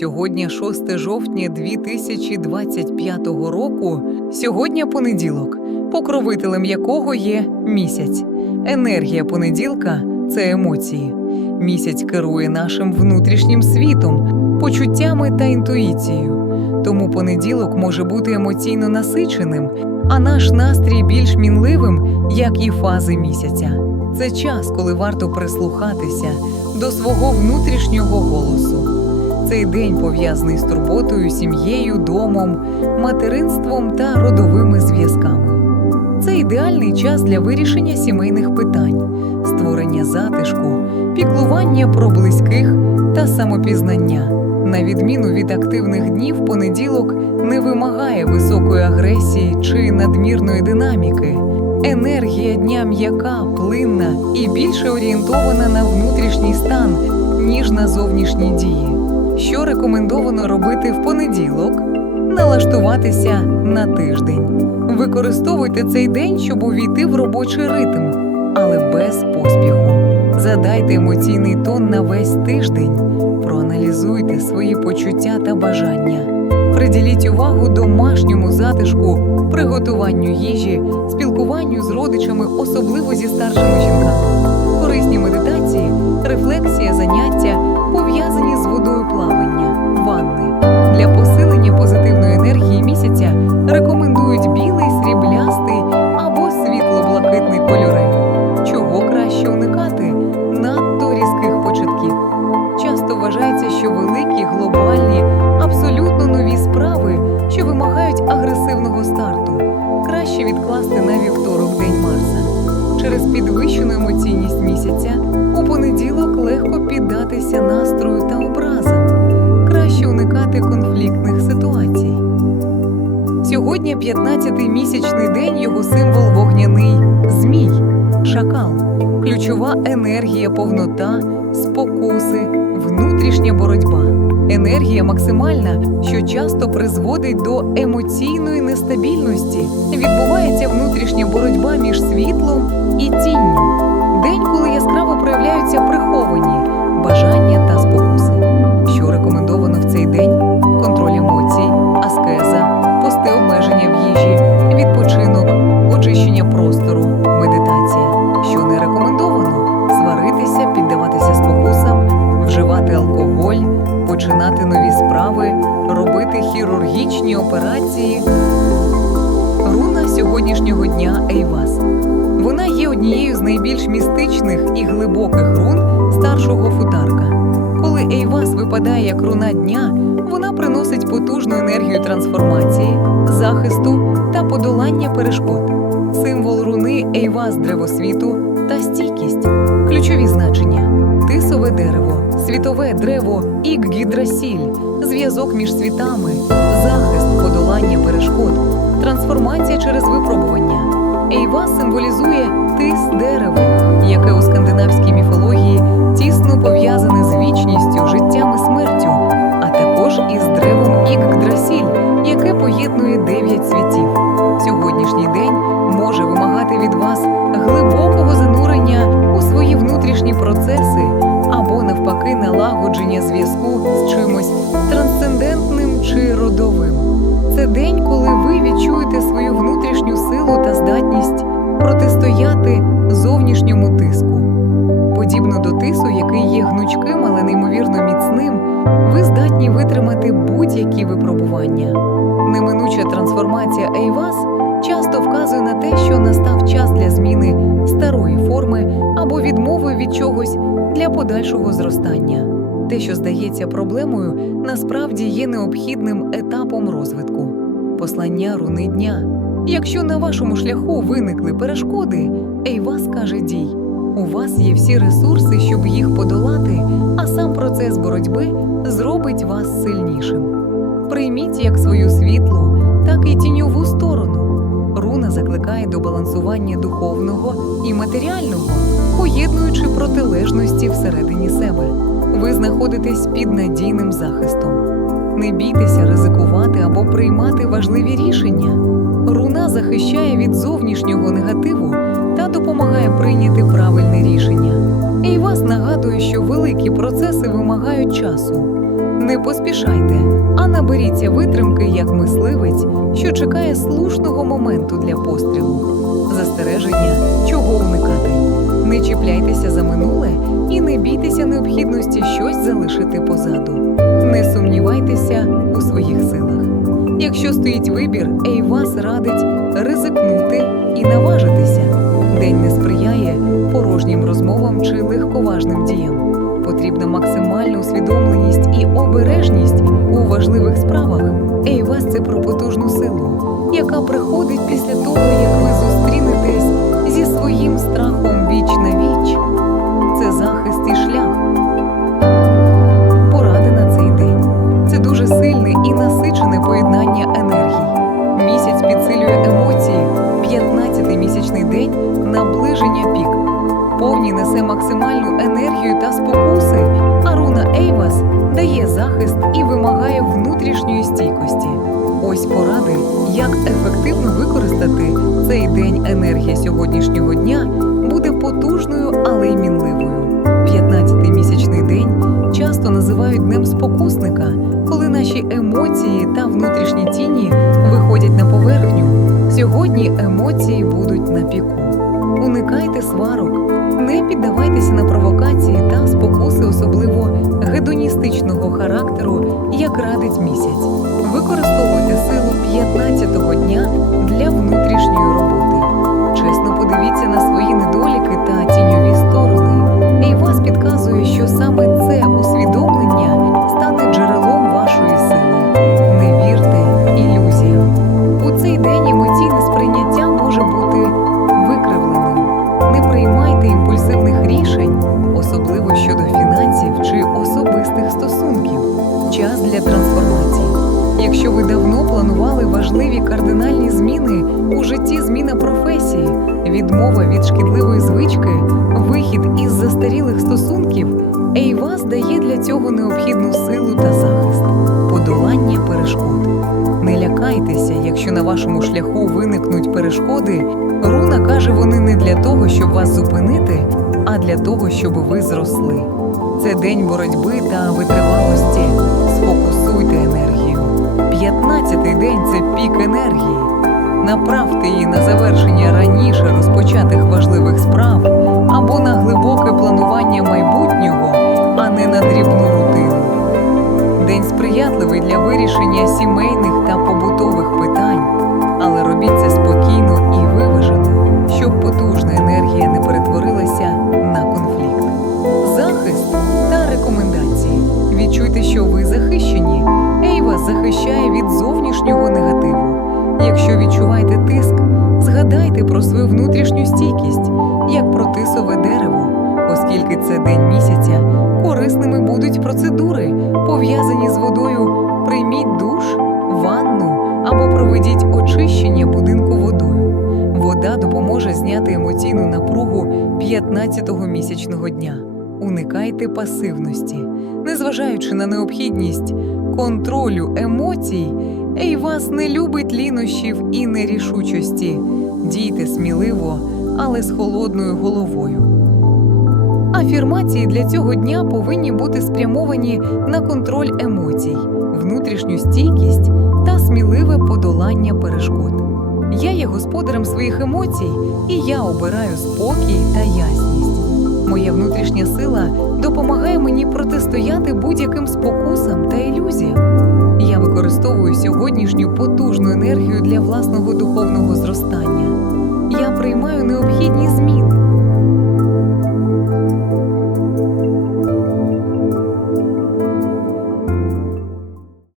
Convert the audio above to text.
Сьогодні 6 жовтня 2025 року. Сьогодні понеділок, покровителем якого є місяць. Енергія понеділка це емоції. Місяць керує нашим внутрішнім світом, почуттями та інтуїцією. Тому понеділок може бути емоційно насиченим, а наш настрій більш мінливим, як і фази місяця. Це час, коли варто прислухатися до свого внутрішнього голосу. Цей день пов'язаний з турботою, сім'єю, домом, материнством та родовими зв'язками. Це ідеальний час для вирішення сімейних питань, створення затишку, піклування про близьких та самопізнання. На відміну від активних днів, понеділок не вимагає високої агресії чи надмірної динаміки. Енергія дня м'яка, плинна і більше орієнтована на внутрішній стан, ніж на зовнішні дії. Що рекомендовано робити в понеділок? Налаштуватися на тиждень. Використовуйте цей день, щоб увійти в робочий ритм, але без поспіху. Задайте емоційний тон на весь тиждень, проаналізуйте свої почуття та бажання. Приділіть увагу домашньому затишку, приготуванню їжі, спілкуванню з родичами, особливо зі старшими жінками. Корисні медитації, рефлексія, заняття краще відкласти на вівторок день Марса. Через підвищену емоційність місяця у понеділок легко піддатися настрою та образам, краще уникати конфліктних ситуацій. Сьогодні 15-й місячний день його символ вогняний змій, шакал, ключова енергія, повнота, спокуси, внутрішня боротьба. Енергія максимальна, що часто призводить до емоційної нестабільності. Відбувається внутрішня боротьба між світлом і тінню. День, коли яскраво проявляються починати нові справи, робити хірургічні операції. Руна сьогоднішнього дня Ейвас. Вона є однією з найбільш містичних і глибоких рун старшого футарка. Коли Ейвас випадає як руна дня, вона приносить потужну енергію трансформації, захисту та подолання перешкод. Символ руни Ейвас древосвіту та стійкість. Ключові значення: тисове дерево, світове древо Ік-гідрасіль, зв'язок між світами, захист, подолання перешкод, трансформація через випробування. Ейвас символізує тис дерево, яке у скандинавській міфології тісно пов'язане з вічністю, життям і смертю, а також із древом Ікгдрасіль, яке поєднує дев'ять світів. Сьогоднішній день може вимагати від вас глибокого занурення у свої внутрішні процеси зв'язку з чимось трансцендентним чи родовим. Це день, коли ви відчуєте свою внутрішню силу та здатність протистояти зовнішньому тиску. Подібно до тису, який є гнучким, але неймовірно міцним, ви здатні витримати будь-які випробування. Неминуча трансформація Ейвас часто вказує на те, що настав час для зміни старої форми або відмови від чогось для подальшого зростання. Те, що здається проблемою, насправді є необхідним етапом розвитку. Послання руни дня. Якщо на вашому шляху виникли перешкоди, Ейвас каже дій. У вас є всі ресурси, щоб їх подолати, а сам процес боротьби зробить вас сильнішим. Прийміть як свою світлу, так і тіньову сторону. Руна закликає до балансування духовного і матеріального, поєднуючи протилежності всередині себе. Ви знаходитесь під надійним захистом. Не бійтеся ризикувати або приймати важливі рішення. Руна захищає від зовнішнього негативу та допомагає прийняти правильне рішення. І вас нагадує, що великі процеси вимагають часу. Не поспішайте, а наберіться витримки як мисливець, що чекає слушного моменту для пострілу. Застереження. Не чіпляйтеся за минуле і не бійтеся необхідності щось залишити позаду. Не сумнівайтеся у своїх силах. Якщо стоїть вибір, Ейвас радить ризикнути і наважитися. День не сприяє порожнім розмовам чи легковажним діям. Потрібна максимальна усвідомленість і обережність у важливих справах. Ейвас це про потужну силу, яка приходить після того, як ви зустрінетесь зі своїм страхом віч на віч. Це захист і шлях. Поради на цей день. Це дуже сильне і насичене поєднання енергій. Місяць підсилює емоції, 15-й місячний день наближення пік. Повні несе максимальну енергію та спокуси, а руна Ейвас дає захист і вимагає внутрішньої стійкості. Ось поради, як ефективно використати цей день. Енергія сьогоднішнього дня буде потужною, але й мінливою. 15-й місячний день часто називають днем спокусника, коли наші емоції та внутрішні тіні виходять на поверхню. Сьогодні емоції будуть на піку. Уникайте сварок, не піддавайтеся на провокації та спокуси, особливо гедоністичного характеру, як радить місяць. Використовуйте щодо фінансів чи особистих стосунків. Час для трансформації. Якщо ви давно планували важливі кардинальні зміни у житті, зміна професії, відмова від шкідливої звички, вихід із застарілих стосунків, Ейвас дає для цього необхідну силу та захист, подолання перешкод. Не лякайтеся, якщо на вашому шляху виникнуть перешкоди. Руна каже, вони не для того, щоб вас зупинити, а для того, щоб ви зросли. Це день боротьби та витривалості. Сфокусуйте енергію. 15-й день це пік енергії. Направте її на завершення раніше розпочатих важливих справ або на глибоке планування майбутнього, а не на дрібну рутину. День сприятливий для вирішення сімейних та побутових Відчуйте, що ви захищені. Ейва захищає від зовнішнього негативу. Якщо відчуваєте тиск, згадайте про свою внутрішню стійкість, як про тисове дерево, оскільки це день місяця, корисними будуть процедури, пов'язані з водою. Прийміть душ, ванну або проведіть очищення будинку водою. Вода допоможе зняти емоційну напругу 15-го місячного дня. Уникайте пасивності, незважаючи на необхідність контролю емоцій, Ейвас не любить лінощів і нерішучості. Дійте сміливо, але з холодною головою. Афірмації для цього дня повинні бути спрямовані на контроль емоцій, внутрішню стійкість та сміливе подолання перешкод. Я є господарем своїх емоцій, і я обираю спокій та ясність. Моя внутрішня сила допомагає мені протистояти будь-яким спокусам та ілюзіям. Я використовую сьогоднішню потужну енергію для власного духовного зростання. Я приймаю необхідні